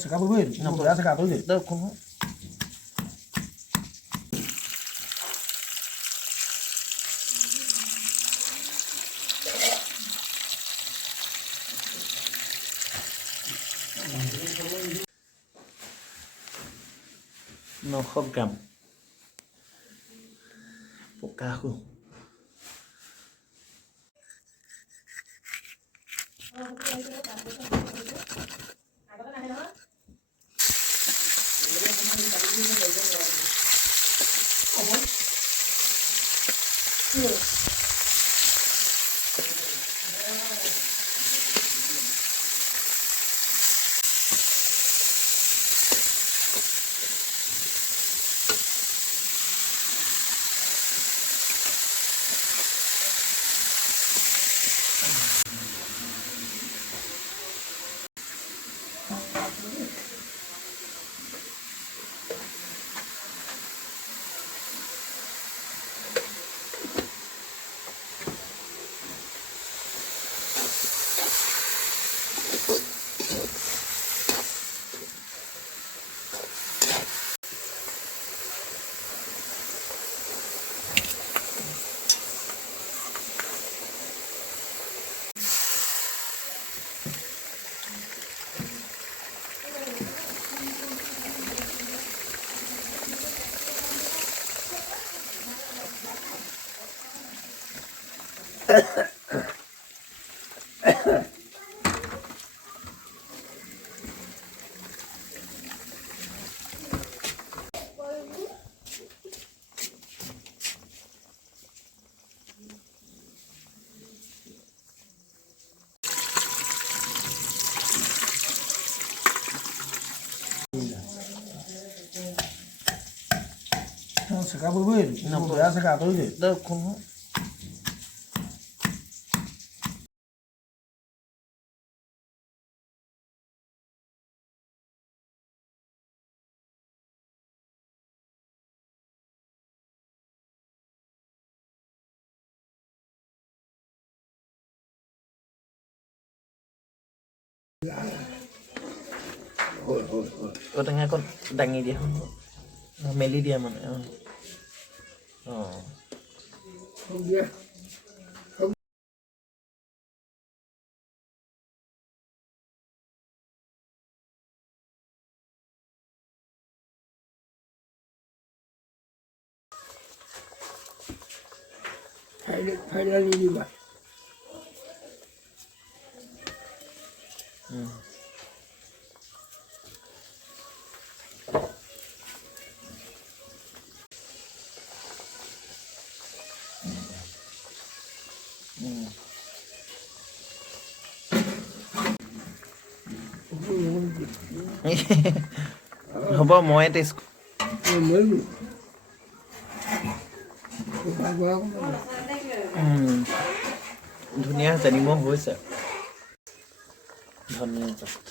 Saka bubur, no ya saka bubur. Đâu không. Nó không cầm. Bộ ca không. Saka bubur, no ya saka bubur. Đâu không. Kau tengah kau dangi dia. Meli dia mana? Oh. Không biết. Phải là đi vậy. হ'ব মই test ধুনীয়া হৈছে নিমখ হৈছে ধনিয়া পাত